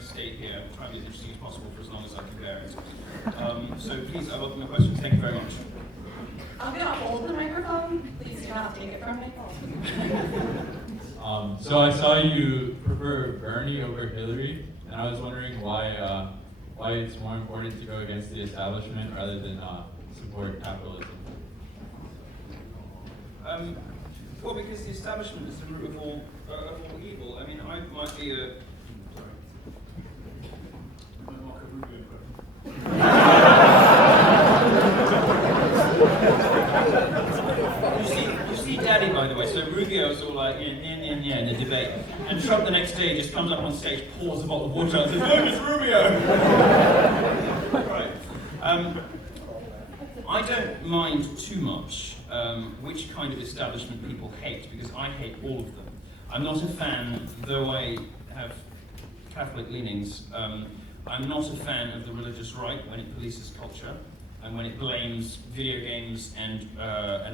to stay here and try and be as interesting as possible for as long as I can bear it. So please, I welcome your questions. Thank you very much. I'm going to hold the microphone. Please do not take it from me. So I saw you prefer Bernie over Hillary, and I was wondering why it's more important to go against the establishment rather than support capitalism. Well, because the establishment is the root of all evil. I mean, I might be a... Sorry. You see Daddy, by the way, so Rubio's all like, yeah, in the debate. And Trump the next day just comes up on stage, pours a bottle of water out and says, look, it's Rubio! Right. I don't mind too much which kind of establishment people hate, because I hate all of them. I'm not a fan, though I have Catholic leanings, I'm not a fan of the religious right when it polices culture and when it blames video games and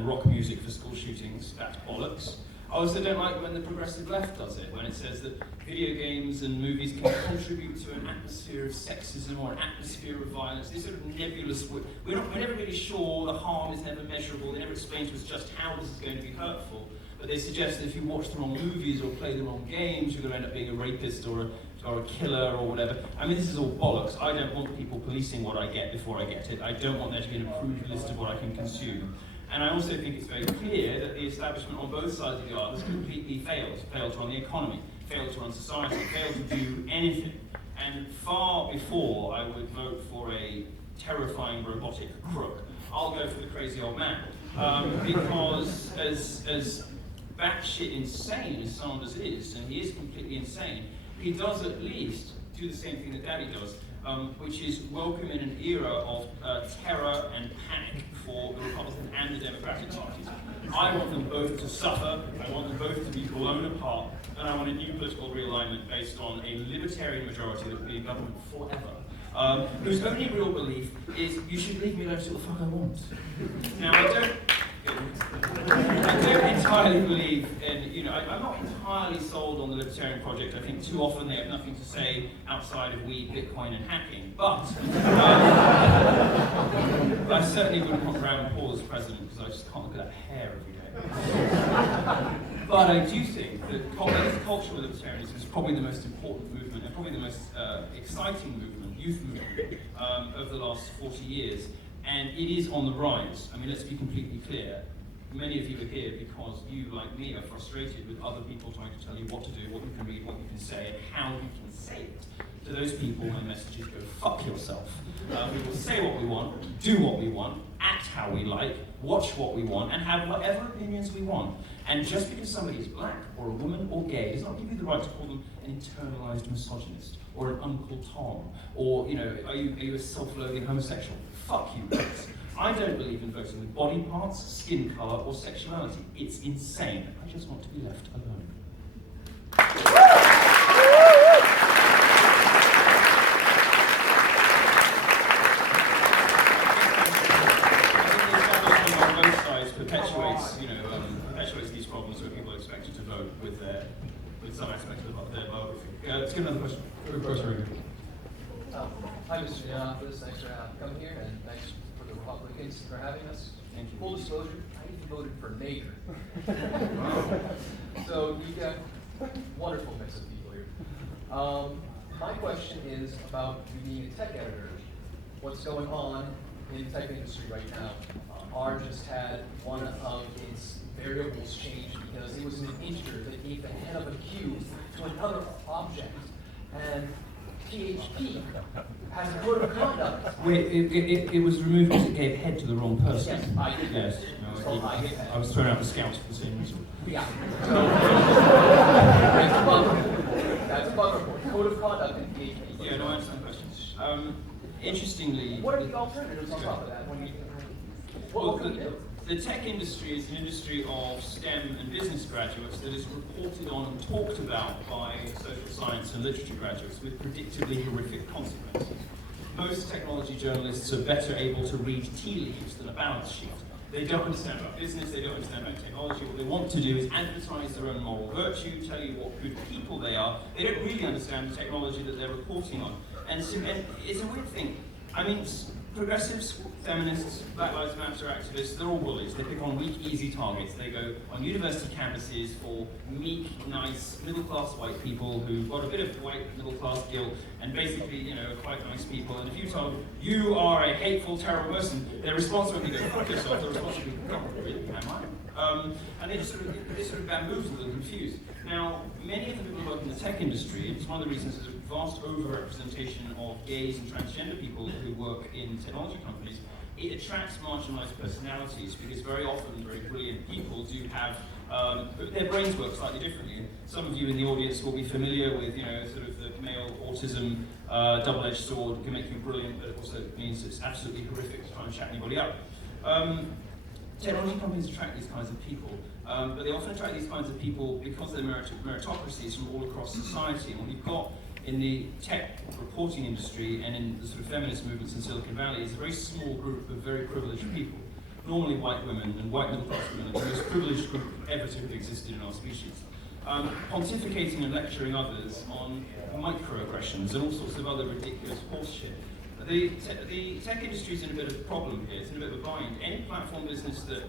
rock music for school shootings. That's bollocks. I also don't like when the progressive left does it, when it says that video games and movies can contribute to an atmosphere of sexism or an atmosphere of violence. These sort of nebulous, we're never really sure, the harm is never measurable, they never explain to us just how this is going to be hurtful, but they suggest that if you watch the wrong movies or play the wrong games, you're going to end up being a rapist or a killer or whatever. I mean, this is all bollocks. I don't want people policing what I get before I get it. I don't want there to be an approved list of what I can consume. And I also think it's very clear that the establishment on both sides of the aisle has completely failed to run the economy, failed to run society, failed to do anything. And far before I would vote for a terrifying robotic crook, I'll go for the crazy old man. Because as batshit insane as Sanders is, and he is completely insane, he does at least do the same thing that Daddy does, which is welcome in an era of terror and panic for the Republican and the Democratic parties. I want them both to suffer, I want them both to be blown apart, and I want a new political realignment based on a libertarian majority that will be in government forever, whose only real belief is, you should leave me alone to do what the fuck I want. Now, I don't entirely believe in, I'm not entirely sold on the libertarian project. I think too often they have nothing to say outside of weed, Bitcoin, and hacking. But I certainly wouldn't want Rand Paul as president because I just can't look at that hair every day. But I do think that cultural libertarianism is probably the most important movement and probably the most exciting movement, youth movement, of the last 40 years. And it is on the rise. I mean, let's be completely clear. Many of you are here because you, like me, are frustrated with other people trying to tell you what to do, what you can read, what you can say, and how you can say it. To those people, my message is go fuck yourself. We will say what we want, do what we want, act how we like, watch what we want, and have whatever opinions we want. And just because somebody is black, or a woman, or gay, does not give you the right to call them an internalized misogynist, or an Uncle Tom, or, are you a self-loathing homosexual? Fuck you, guys. I don't believe in voting with body parts, skin colour, or sexuality. It's insane. I just want to be left alone. I think the establishment on both sides perpetuates these problems where people are expected to vote with some aspect of their biography. Let's get another question. Of course, Hi, Mr. Yiannopoulos. Thanks for coming here, and thanks for the Republicans for having us. Thank you. Full disclosure, I even voted for Nader. So you've got a wonderful mix of people here. My question is about you being a tech editor. What's going on in the tech industry right now? R just had one of its variables changed because it was an integer that gave the head of a cube to another object. And PHP has a code of conduct. Wait, it was removed because it gave head to the wrong person. Yes, I did. Yes. No, I was thrown out the scouts for the same reason. Yeah. That's a bug report. Code of conduct in PHP. Yeah, no, I understand the question. Interestingly, What are the alternatives on top of that? What can we do? The tech industry is an industry of STEM and business graduates that is reported on and talked about by social science and literature graduates with predictably horrific consequences. Most technology journalists are better able to read tea leaves than a balance sheet. They don't understand about business, they don't understand about technology. What they want to do is advertise their own moral virtue, tell you what good people they are. They don't really understand the technology that they're reporting on. And it's a weird thing. I mean, progressives, feminists, Black Lives Matter activists, they're all bullies. They pick on weak, easy targets. They go on university campuses for meek, nice, middle-class white people who've got a bit of white middle-class guilt and basically, you know, quite nice people. And if you tell them, you are a hateful, terrible person, their response won't be go, fuck yourself. Their response will be, God, really, am I? And they just sort of bamboozled and confused. Now, many of the people who work in the tech industry, it's one of the reasons there's a vast over-representation of gays and transgender people who work in technology companies. It attracts marginalized personalities because very often very brilliant people do have, their brains work slightly differently. Some of you in the audience will be familiar with, you know, sort of the male autism double-edged sword. It can make you brilliant, but it also means it's absolutely horrific to try and chat anybody up. Technology companies attract these kinds of people, but they often attract these kinds of people because they're meritocracies from all across society. And what we've got in the tech reporting industry and in the sort of feminist movements in Silicon Valley is a very small group of very privileged people. Normally white women and white middle-class women are the most privileged group ever to have existed in our species. Pontificating and lecturing others on microaggressions and all sorts of other ridiculous horseshit. The tech industry is in a bit of a problem here, it's in a bit of a bind. Any platform business that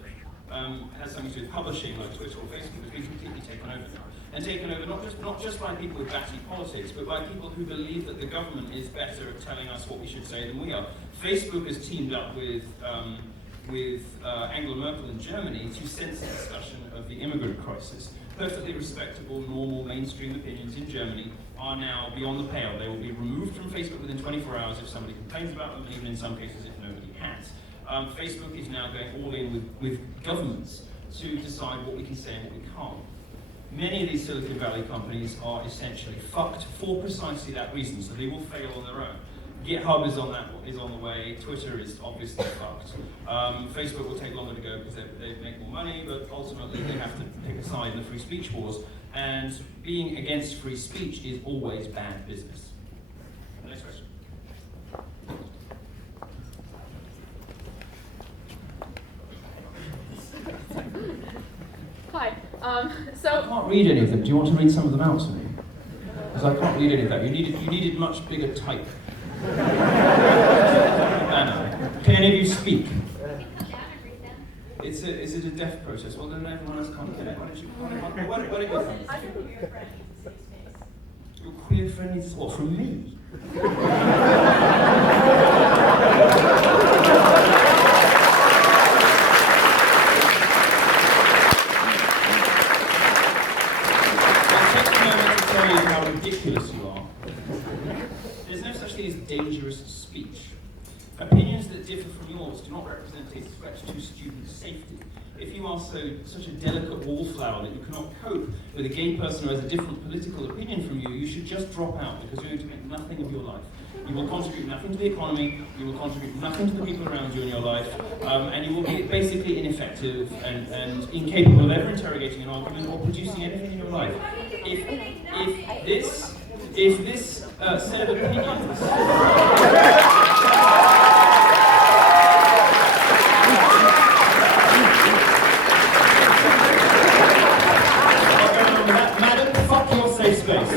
has something to do with publishing, like Twitter or Facebook, has been completely taken over now. And taken over not just by people with batty politics, but by people who believe that the government is better at telling us what we should say than we are. Facebook has teamed up with Angela Merkel in Germany to censor discussion of the immigrant crisis. Perfectly respectable, normal, mainstream opinions in Germany are now beyond the pale. They will be removed from Facebook within 24 hours if somebody complains about them, and even in some cases if nobody has. Facebook is now going all in with governments to decide what we can say and what we can't. Many of these Silicon Valley companies are essentially fucked for precisely that reason, so they will fail on their own. GitHub is on the way, Twitter is obviously fucked. Facebook will take longer to go because they make more money, but ultimately they have to pick a side in the free speech wars, and being against free speech is always bad business. Next question. Hi. I can't read any of them. Do you want to read some of them out to me? Because I can't read any of that. You needed much bigger type. Anna, can any of you speak? Is it a deaf process? Well, then everyone else can't get it. Why don't you? Where did it go from? I can be your friend. Safe space. Your queer friend needs what from me? How ridiculous you are. There's no such thing as dangerous speech. Opinions that differ from yours do not represent a threat to student safety. If you are such a delicate wallflower that you cannot cope with a gay person who has a different political opinion from you, you should just drop out because you're going to make nothing of your life. You will contribute nothing to the economy, you will contribute nothing to the people around you in your life, and you will be basically ineffective and incapable of ever interrogating an argument or producing anything in your life. If this set of opinions... Madam, fuck your safe space.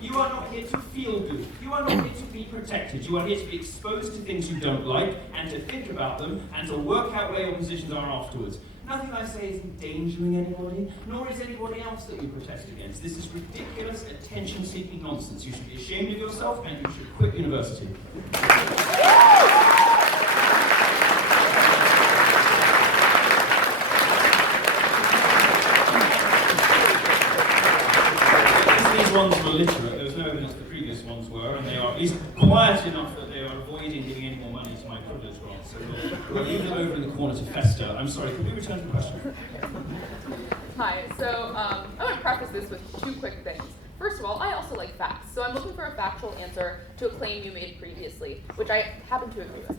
You are not here to feel good. You are not here to be protected. You are here to be exposed to things you don't like and to think about them and to work out where your positions are afterwards. Nothing I say is endangering anybody, nor is anybody else that you protest against. This is ridiculous, attention-seeking nonsense. You should be ashamed of yourself and you should quit university. These ones were literate. There was no evidence the previous ones were, and they are at least quiet enough that they are avoiding giving any more money to my privilege grant. So we'll leave them over in the corner to fester. I'm sorry, could we return to the question? Hi, so I want to preface this with two quick things. First of all, I also like facts, so I'm looking for a factual answer to a claim you made previously, which I happen to agree with.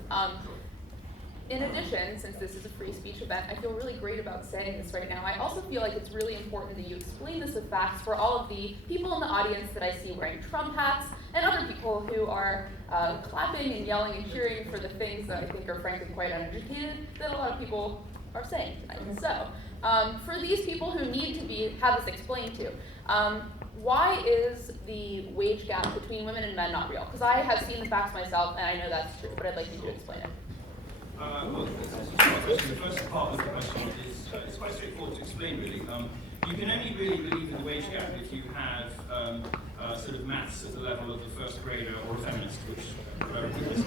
in addition, since this is a free speech event, I feel really great about saying this right now. I also feel like it's really important that you explain this with facts for all of the people in the audience that I see wearing Trump hats and other people who are clapping and yelling and cheering for the things that I think are frankly quite uneducated that a lot of people are saying tonight. So, for these people who need to have this explained to, why is the wage gap between women and men not real? Because I have seen the facts myself, and I know that's true, but I'd like you to explain it. Well, the first part of the question is it's quite straightforward to explain, really. You can only really believe in the wage gap if you have sort of maths at the level of a first grader or a feminist, which I repeat this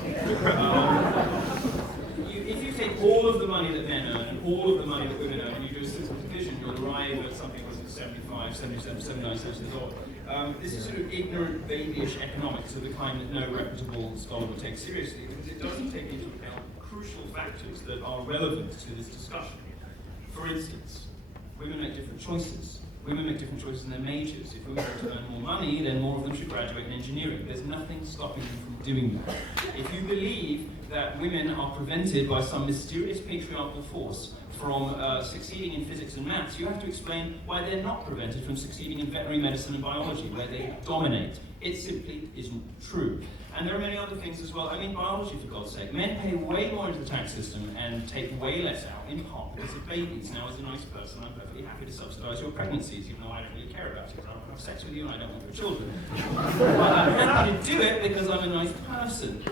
if you take all of the money that men earn and all of the money that women earn, and you do a simple division, you'll arrive at something like 75, 77, 79 cents an hour. This is sort of ignorant, babyish economics of the kind that no reputable scholar will take seriously, because it doesn't take into account crucial factors that are relevant to this discussion. For instance, women make different choices. Women make different choices in their majors. If women want to earn more money, then more of them should graduate in engineering. There's nothing stopping them from doing that. If you believe that women are prevented by some mysterious patriarchal force from succeeding in physics and maths, you have to explain why they're not prevented from succeeding in veterinary medicine and biology, where they dominate. It simply isn't true. And there are many other things as well. I mean, biology, for God's sake. Men pay way more into the tax system and take way less out, in part because of babies. Now, as a nice person, I'm perfectly happy to subsidise your pregnancies, even though I don't really care about it. I don't have sex with you and I don't want your children. But I'm happy to do it because I'm a nice person.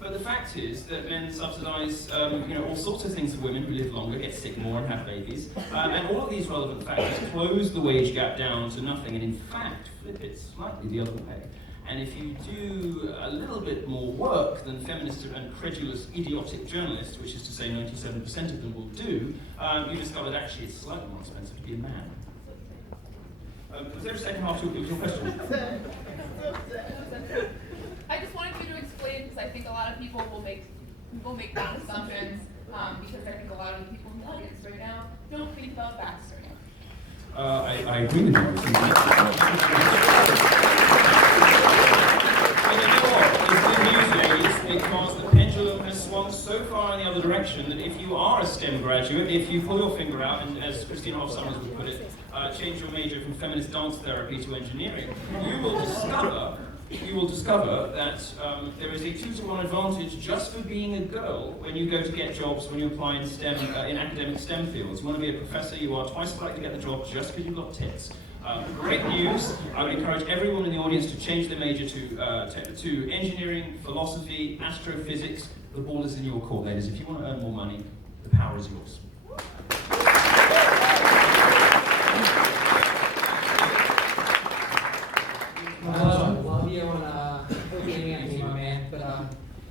But the fact is that men subsidise all sorts of things for women who live longer, get sick more and have babies. And all of these relevant factors close the wage gap down to nothing and in fact flip it slightly the other way. And if you do a little bit more work than feminist and credulous, idiotic journalists, which is to say 97% of them will do, you discover that actually it's slightly more expensive to be a man. Was there a second half to your question? I just wanted you to explain, because I think a lot of people will make bad assumptions, because I think a lot of the people in the audience right now don't think about facts right now. I agree with you. And you know what? It's good news, ladies, because the pendulum has swung so far in the other direction that if you are a STEM graduate, if you pull your finger out, and as Christine Hoff Summers would put it, change your major from feminist dance therapy to engineering, you will discover that there is a 2-to-1 advantage just for being a girl when you go to get jobs, when you apply in STEM, in academic STEM fields. You want to be a professor, you are twice as likely to get the job just because you've got tits. Great news. I would encourage everyone in the audience to change their major to engineering, philosophy, astrophysics. The ball is in your court, ladies. If you want to earn more money, the power is yours. Love you on gaming and me, my man. But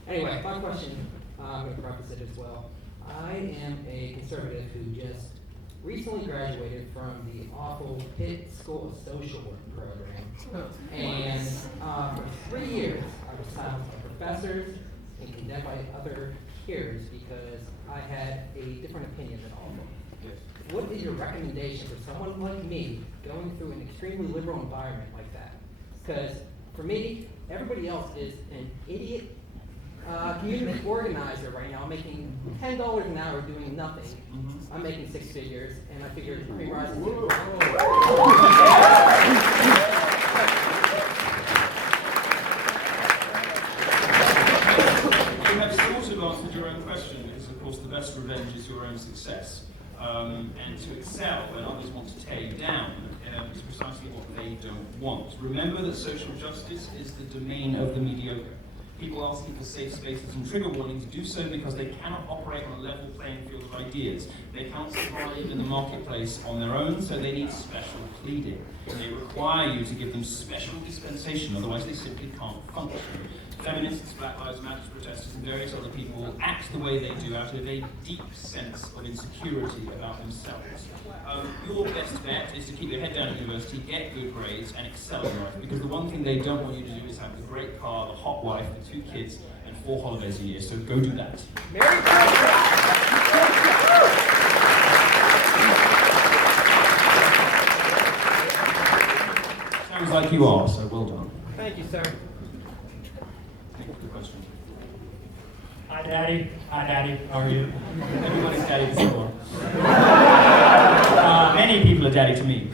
anyway, my question, I'm going to preface it as well. I am a conservative who just recently graduated from the awful Pitt School of Social Work program. And for 3 years, I was silenced by professors and condemned by other peers because I had a different opinion than all of them. What is your recommendation for someone like me going through an extremely liberal environment like that? Because for me, everybody else is an idiot community organizer right now, making $10 an hour doing nothing. I'm making 6 figures, and I figured free rise is You have sort of answered your own question, because of course the best revenge is your own success. And to excel when others want to tear you down is precisely what they don't want. Remember that social justice is the domain of the mediocre. People asking for safe spaces and trigger warnings do so because they cannot operate on a level playing field of ideas. They can't survive in the marketplace on their own, so they need special pleading. They require you to give them special dispensation, otherwise they simply can't function. Feminists, Black Lives Matter protesters, and various other people act the way they do out of a deep sense of insecurity about themselves. Your best bet is to keep your head down at university, get good grades, and excel in life, because the one thing they don't want you to do is have the great car, the hot wife, the 2 kids, and 4 holidays a year, so go do that. Merry Sounds like you are, so well done. Thank you, sir. Thank you for the question. Hi Daddy. Hi, Daddy. How are you? Everybody's daddy to someone. Many people are daddy to me.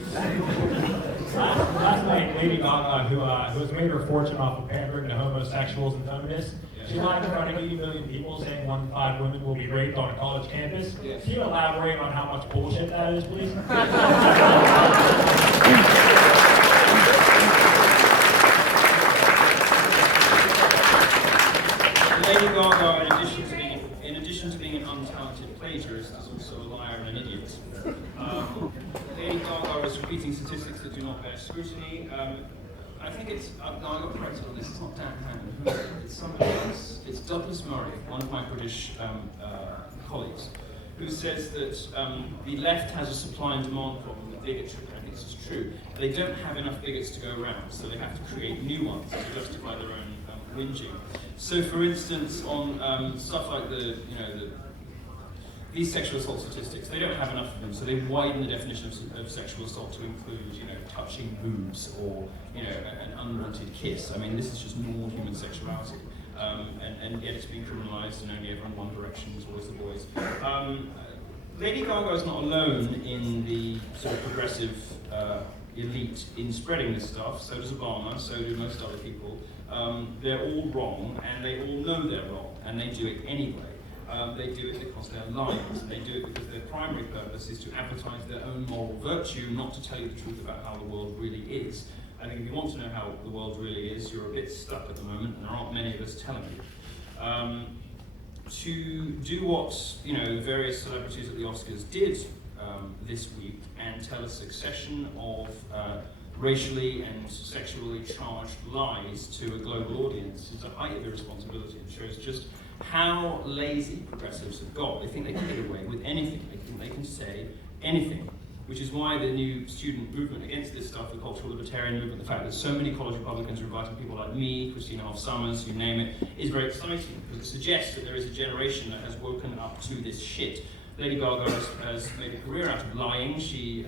Last night, Lady Gaga, who has made her fortune off of pandering to homosexuals and feminists, she lied in front of 80 million people saying 1 in 5 women will be raped on a college campus. Yes. Can you elaborate on how much bullshit that is, please? Lady Gaga, in addition to being an untalented plagiarist, is also a liar and an idiot. Lady Gaga is repeating statistics that do not bear scrutiny. I think it's, no, I got corrected on this, it's not Dan Hannon, it's somebody else. It's Douglas Murray, one of my British colleagues, who says that the left has a supply and demand problem with bigotry. I think this is true. They don't have enough bigots to go around, so they have to create new ones to justify their own whinging. So, for instance, on stuff like these sexual assault statistics, they don't have enough of them, so they widen the definition of sexual assault to include, touching boobs or, an unwanted kiss. I mean, this is just normal human sexuality, and yet it's being criminalised and only ever in one direction, is always the boys. Lady Gaga is not alone in the sort of progressive elite in spreading this stuff. So does Obama, so do most other people. They're all wrong, and they all know they're wrong, and they do it anyway. They do it because they're liars, and they do it because their primary purpose is to advertise their own moral virtue, not to tell you the truth about how the world really is. I think if you want to know how the world really is, you're a bit stuck at the moment, and there aren't many of us telling you. To do what various celebrities at the Oscars did this week, and tell a succession of racially and sexually charged lies to a global audience is a height of irresponsibility, and shows just how lazy progressives have got. They think they can get away with anything. They think they can say anything, which is why the new student movement against this stuff, the cultural libertarian movement, the fact that so many college Republicans are inviting people like me, Christina Hoff Sommers, you name it, is very exciting, because it suggests that there is a generation that has woken up to this shit. Lady Gaga has made a career out of lying. She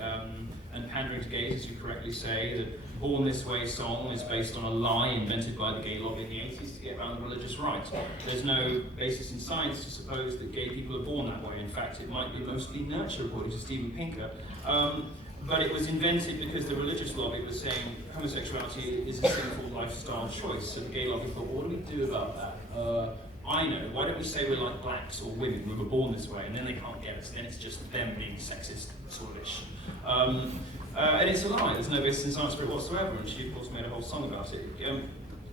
and pandering to gays, as you correctly say. The Born This Way song is based on a lie invented by the gay lobby in the 80s to get around the religious right. There's no basis in science to suppose that gay people are born that way. In fact, it might be mostly nurture, according to Steven Pinker. But it was invented because the religious lobby was saying homosexuality is a sinful lifestyle choice. So the gay lobby thought, what do we do about that? I know, why don't we say we're like blacks or women, we were born this way, and then they can't get us, then it's just them being sexist, sort of ish. And it's a lie, there's no basis in science for it whatsoever, and she of course made a whole song about it.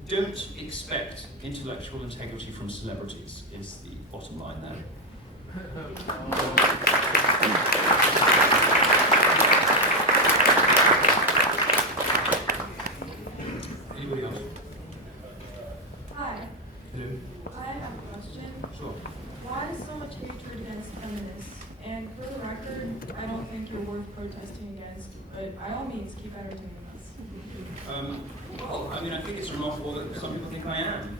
Don't expect intellectual integrity from celebrities, is the bottom line there. Anybody else? Hi, Hello? I have a question. Sure. Why so much hatred against feminists? And for the record, I don't think you're worth protesting against, but by all means, keep entertaining us. Well, I mean, I think it's remarkable that some people think I am,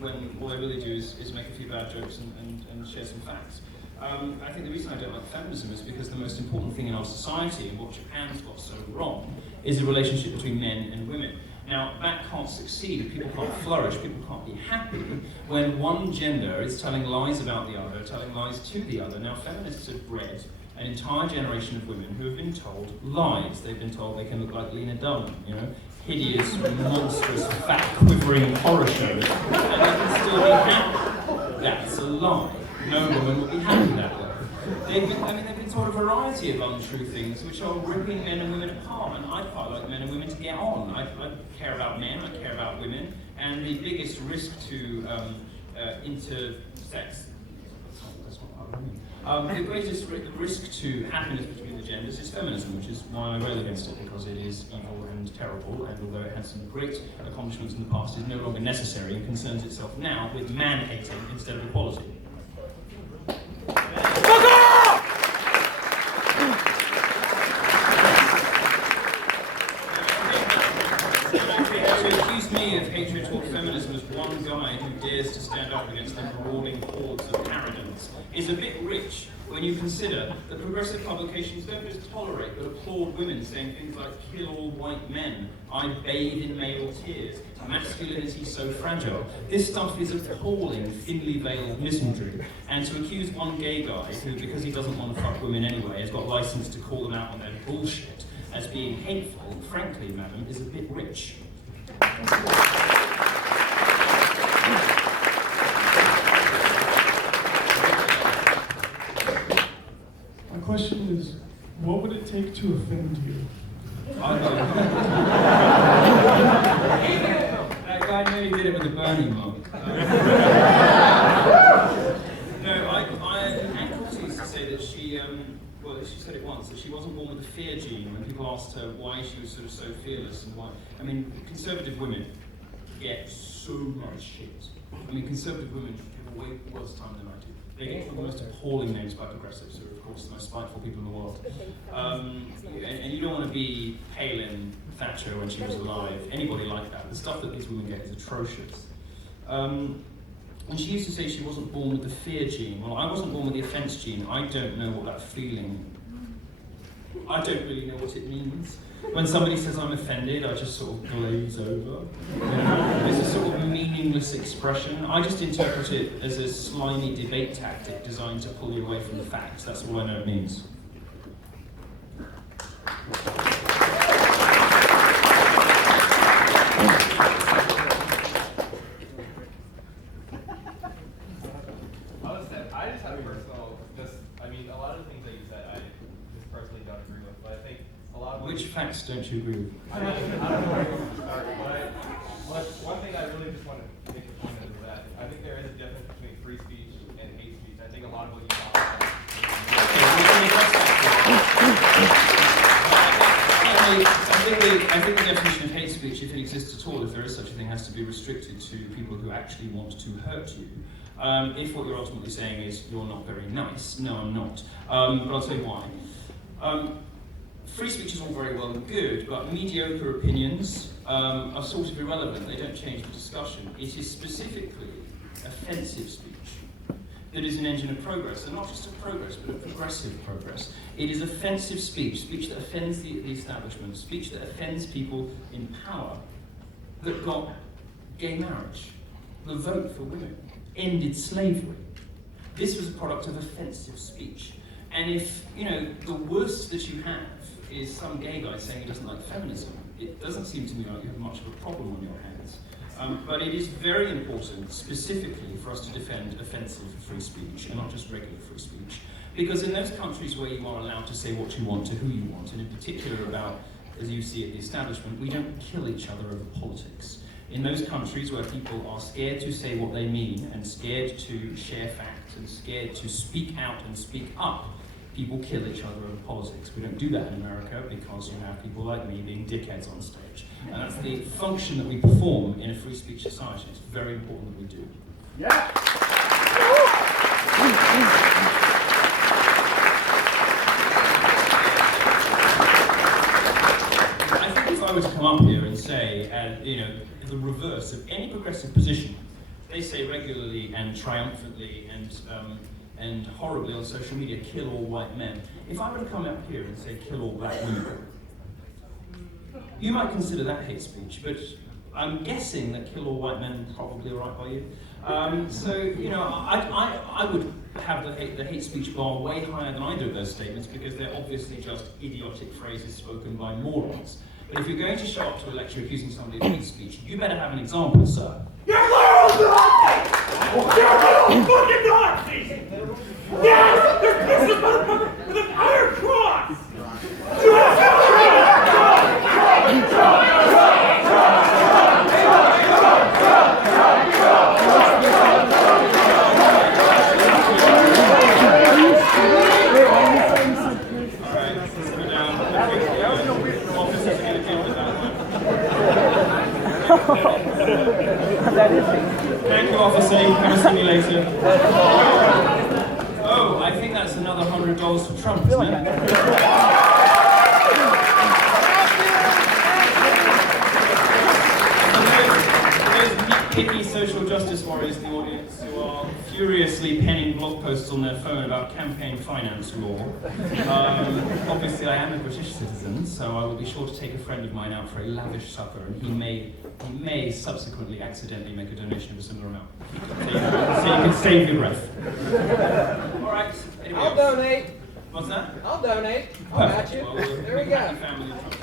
when all I really do is make a few bad jokes and share some facts. I think the reason I don't like feminism is because the most important thing in our society, and what Japan's got so wrong, is the relationship between men and women. Now, that can't succeed, people can't flourish, people can't be happy when one gender is telling lies about the other, telling lies to the other. Now, feminists have bred an entire generation of women who have been told lies. They've been told they can look like Lena Dunham, hideous, monstrous, fat, quivering horror shows, and they can still be happy. That's a lie. No woman will be happy that way. They've been taught a variety of untrue things which are ripping men and women apart, and I quite like men and women to get on. I care about men, I care about women, and the biggest risk to intersex, that's not what I mean. The greatest risk to happiness between the genders is feminism, which is why I rail against it, because it is evil and terrible, and although it had some great accomplishments in the past, is no longer necessary and concerns itself now with man-hating instead of equality. To accuse me of hatred toward feminism as one guy who dares to stand up against the marauding hordes of paradise is a bit bit rich when you consider that progressive publications don't just tolerate but applaud women saying things like "kill all white men," "I bathe in male tears," "masculinity so fragile." This stuff is appalling, thinly veiled misandry. And to accuse one gay guy who, because he doesn't want to fuck women anyway, has got license to call them out on their bullshit as being hateful, frankly, madam, is a bit rich. My question is, what would it take to offend you? That guy nearly did it with the Bernie mug. Anne Coulter used to say that she said it once, that she wasn't born with the fear gene when people asked her why she was sort of so fearless and why. I mean, conservative women get so much shit. I mean, conservative women have a way worse time than I do. They get the most appalling names by progressives, who are, of course, the most spiteful people in the world. And you don't want to be Palin, Thatcher when she was alive, anybody like that. The stuff that these women get is atrocious. And she used to say she wasn't born with the fear gene. Well, I wasn't born with the offence gene. I don't know what that feeling, I don't really know what it means. When somebody says I'm offended, I just sort of glaze over. It's a sort of meaningless expression. I just interpret it as a slimy debate tactic designed to pull you away from the facts. That's all I know it means. I just have a personal, a lot of the things that you said, I just personally don't agree with, but I think a lot of... Which facts don't you agree with? I don't know where to start, but one thing I really just want to make a point of is that I think there is a difference between free speech and hate speech. I think a lot of what you talk about... I think the definition of hate speech, if it exists at all, if there is such a thing, has to be restricted to people who actually want to hurt you. If what you're ultimately saying is you're not very nice, no, I'm not. But I'll tell you why. Free speech is all very well and good, but mediocre opinions are sort of irrelevant. They don't change the discussion. It is specifically offensive speech that is an engine of progress, and not just of progress, but of progressive progress. It is offensive speech, speech that offends the establishment, speech that offends people in power, that got gay marriage, the vote for women, ended slavery. This was a product of offensive speech. And if, the worst that you have is some gay guy saying he doesn't like feminism, it doesn't seem to me like you have much of a problem on your hands. But it is very important, specifically, for us to defend offensive free speech, and not just regular free speech. Because in those countries where you are allowed to say what you want to who you want, and in particular about, as you see at the establishment, we don't kill each other over politics. In those countries where people are scared to say what they mean, and scared to share facts, and scared to speak out and speak up, people kill each other over politics. We don't do that in America because you have people like me being dickheads on stage. And that's the function that we perform in a free speech society. It's very important that we do. Yeah! I think if I were to come up here and say, the reverse of any progressive position, they say regularly and triumphantly and horribly on social media, kill all white men. If I were to come up here and say, kill all black women, you might consider that hate speech, but I'm guessing that kill all white men is probably all right by you. I would have the hate speech bar way higher than either of those statements because they're obviously just idiotic phrases spoken by morons. But if you're going to show up to a lecture accusing somebody of hate speech, you better have an example, sir. You're little Nazis! You're little fucking Nazis! Yes! They're pissing motherfucker with an iron cross! Thank you, officer. You can see me later. Oh, I think that's another $100 for Trump, isn't it? Those nitpicky social justice warriors in the audience who are furiously penning blog posts on their phone about campaign finance law. Obviously, I am a British citizen, so I will be sure to take a friend of mine out for a lavish supper, and he may subsequently accidentally make a donation of a similar amount. So you can save your breath. All right. Anyway, I'll donate. What's that? I'll donate. I'll match you. Well, we're There we a go. happy family of Trump.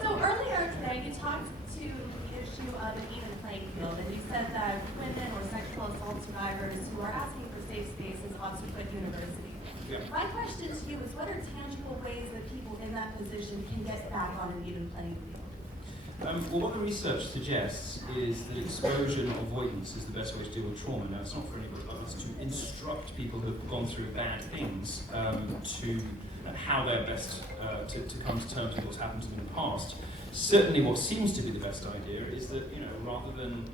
So earlier today, you talked to the issue of an even playing field, and you said that women or sexual assault survivors who are asking for safe spaces ought to quit university. Yeah. My question to you is, what are tangible ways that people in that position can get back on an even playing field? Well, what the research suggests is that exposure and avoidance is the best way to deal with trauma. Now, it's not for anybody but it's to instruct people who have gone through bad things to how they're best to come to terms with what's happened to them in the past. Certainly, what seems to be the best idea is that, rather than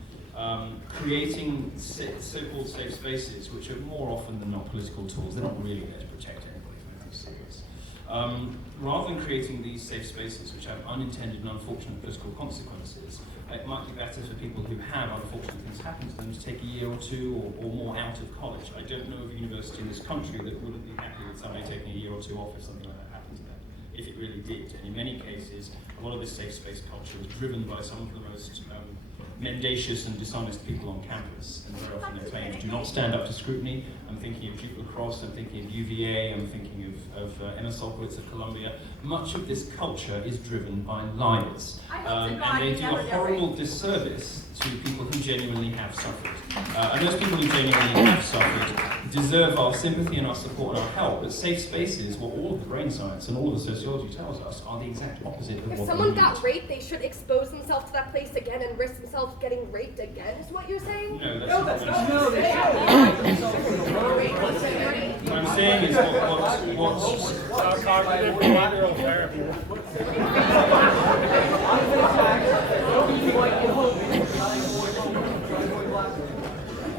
creating so-called safe spaces, which are more often than not political tools, they're not really there to protect anybody from anything serious. Rather than creating these safe spaces, which have unintended and unfortunate political consequences, it might be better for people who have unfortunate things happen to them to take a year or two or more out of college. I don't know of a university in this country that wouldn't be happy with somebody taking a year or two off if something like that happened to them, if it really did. And in many cases, a lot of this safe space culture is driven by some of the most mendacious and dishonest people on campus, and very often their claims do not stand up to scrutiny. I'm thinking of Duke Lacrosse, I'm thinking of UVA, I'm thinking of Emma Solkowitz of Columbia. Much of this culture is driven by liars, and they do a horrible disservice to people who genuinely have suffered. And those people who genuinely have suffered deserve our sympathy and our support and our help, but safe spaces, what all of the brain science and all of the sociology tells us, are the exact opposite of what If we someone need. got raped, they should expose themselves to that place again and risk themselves getting raped again, is what you're saying? No, that's No, not that's what not. I'm No, saying. What I'm saying is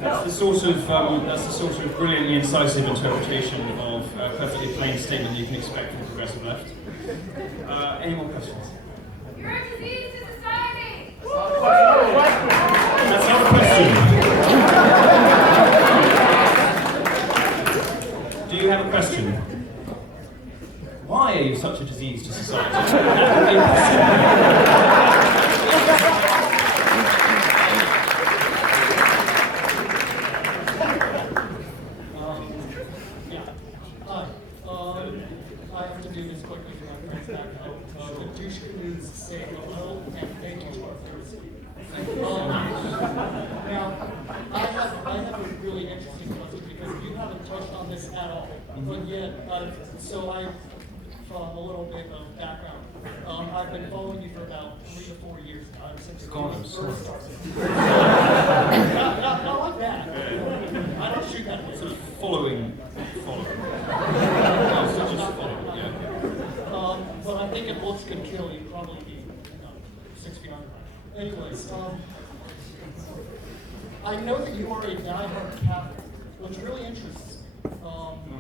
that's the sort of brilliantly incisive interpretation of a perfectly plain statement you can expect from the progressive left. Any more questions? You're a disease to society! That's not a question. Do you have a question? Why are you such a disease to society? That would be a question. I have to do this quickly for my friends back home. The douche canoes say hello and thank you to our first speaker. Now, I have a really interesting question because you haven't touched on this at all. But yet, so from a little bit of background. I've been following you for about 3 to 4 years now, since you first started. Not like that. I don't shoot that way. Sort of following. But I think if looks could kill, you'd probably be 6 feet under. Anyways, I know that you are a diehard Catholic, which really interests me,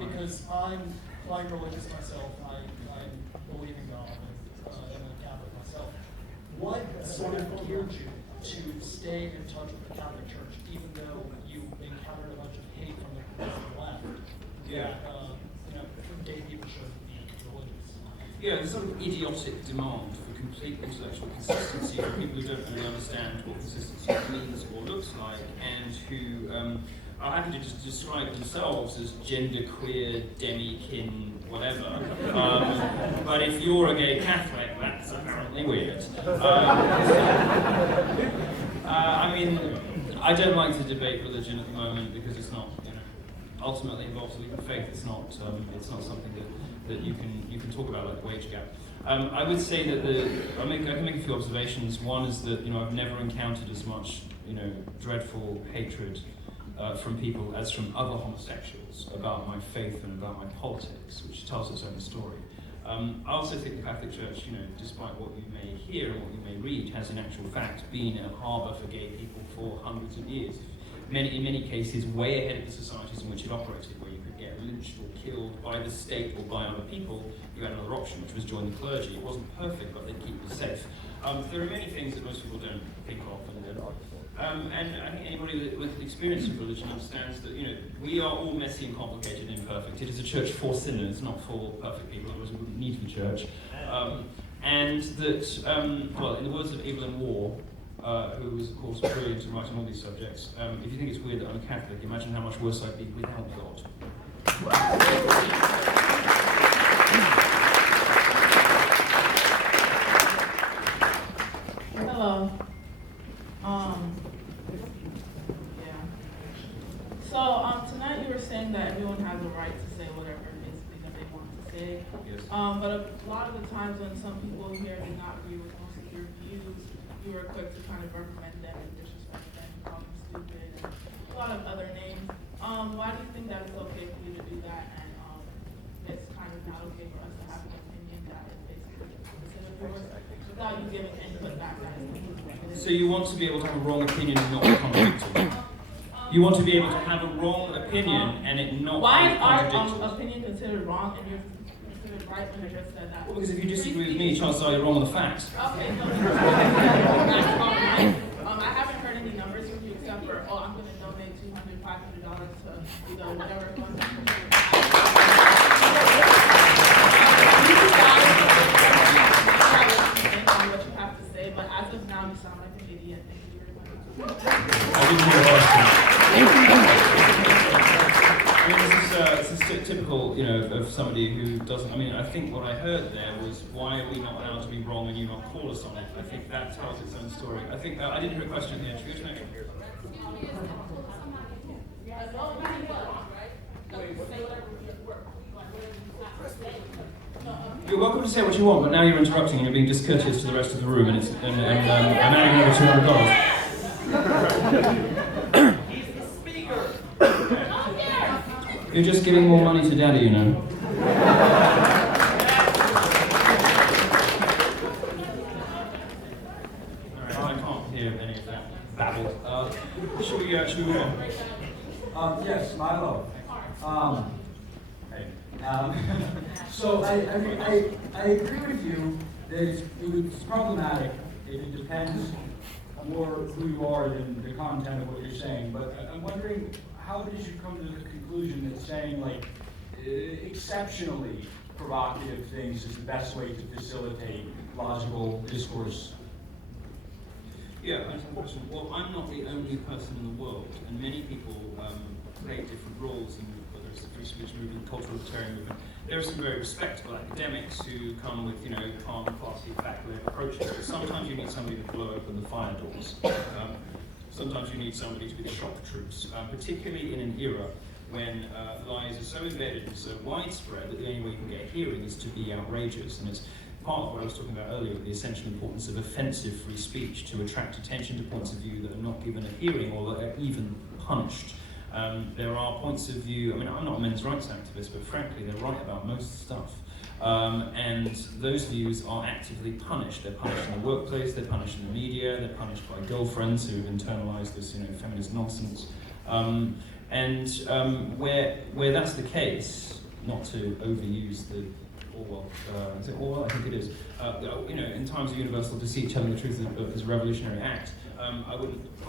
because I'm quite religious myself. I believe in God, and I'm a Catholic myself. What sort of geared you to stay in touch with the Catholic Church, even though you encountered a bunch of hate from the left? Yeah. That, gay people should be religious. Yeah, there's sort of idiotic demand for complete intellectual consistency for people who don't really understand what consistency means or looks like, and who are happy to just describe themselves as genderqueer, demi-kin, whatever. But if you're a gay Catholic, that's apparently weird. I mean, I don't like to debate religion at the moment because it's not, ultimately involves a leap of faith. It's not something that you can talk about like the wage gap. I would say that I can make a few observations. One is that I've never encountered as much dreadful hatred from people as from other homosexuals about my faith and about my politics, which tells its own story. I also think the Catholic Church, despite what you may hear and what you may read, has in actual fact been a harbour for gay people for hundreds of years. In many cases, way ahead of the societies in which it operated, where you could get lynched or killed by the state or by other people. You had another option, which was join the clergy. It wasn't perfect, but they'd keep you safe. There are many things that most people don't think of, and And I think anybody with experience of religion understands that, we are all messy and complicated and imperfect. It is a church for sinners, not for perfect people, otherwise we wouldn't need the church. And that, well, in the words of Evelyn Waugh, who was, of course, brilliant in writing all these subjects, if you think it's weird that I'm a Catholic, imagine how much worse I'd be without God. Hello. So tonight you were saying that everyone has a right to say whatever it is that they want to say. Yes. But a lot of the times when some people here do not agree with most of your views, you are quick to kind of reprimand them and disrespect them, call them stupid, and a lot of other names. Why do you think that it's okay for you to do that, and it's kind of not okay for us to have an opinion that is basically opposite of yours without you giving input back that is? So you want to be able to have a wrong opinion and not be contradicted? You want to be able to have a wrong opinion and it not Why be is our contradicted? opinion considered wrong and yours considered right when you just said that? Well, because if you disagree with me, chances are you're wrong on the facts. Okay, no. I haven't heard any numbers from you except for, I'm going to donate $200, $500 to either whatever fund. What you have to say, but as of now, you sound like an idiot. Thank you very much. I didn't hear a question. I mean, this is typical, of somebody who doesn't. I mean, I think what I heard there was, why are we not allowed to be wrong and you not call us on it? I think that tells its own story. I think I didn't hear a question here. Should we go to the next one? You're welcome to say what you want, but now you're interrupting and you're being discourteous to the rest of the room, and I'm adding over $200. You're just giving more money to Daddy, Alright, I can't hear any of that babble. Should we move on? Yes, Milo. So I agree with you that it's problematic if it depends more who you are than the content of what you're saying. But I'm wondering, how did you come to the conclusion that saying exceptionally provocative things is the best way to facilitate logical discourse? Yeah, that's a question. Well, I'm not the only person in the world, and many people play different roles in whether it's the free speech movement, cultural libertarian movement. There are some very respectable academics who come with, calm, classy, fact-led approaches. But sometimes you need somebody to blow open the fire doors. Sometimes you need somebody to be the shock troops, particularly in an era when lies are so embedded and so widespread that the only way you can get a hearing is to be outrageous. And it's part of what I was talking about earlier, the essential importance of offensive free speech to attract attention to points of view that are not given a hearing or that are even punished. There are points of view, I'm not a men's rights activist, but frankly, they're right about most stuff. And those views are actively punished. They're punished in the workplace, they're punished in the media, they're punished by girlfriends who have internalized this, feminist nonsense. Where that's the case, not to overuse the Orwell, is it Orwell? I think it is. In times of universal deceit, telling the truth is a revolutionary act. I wouldn't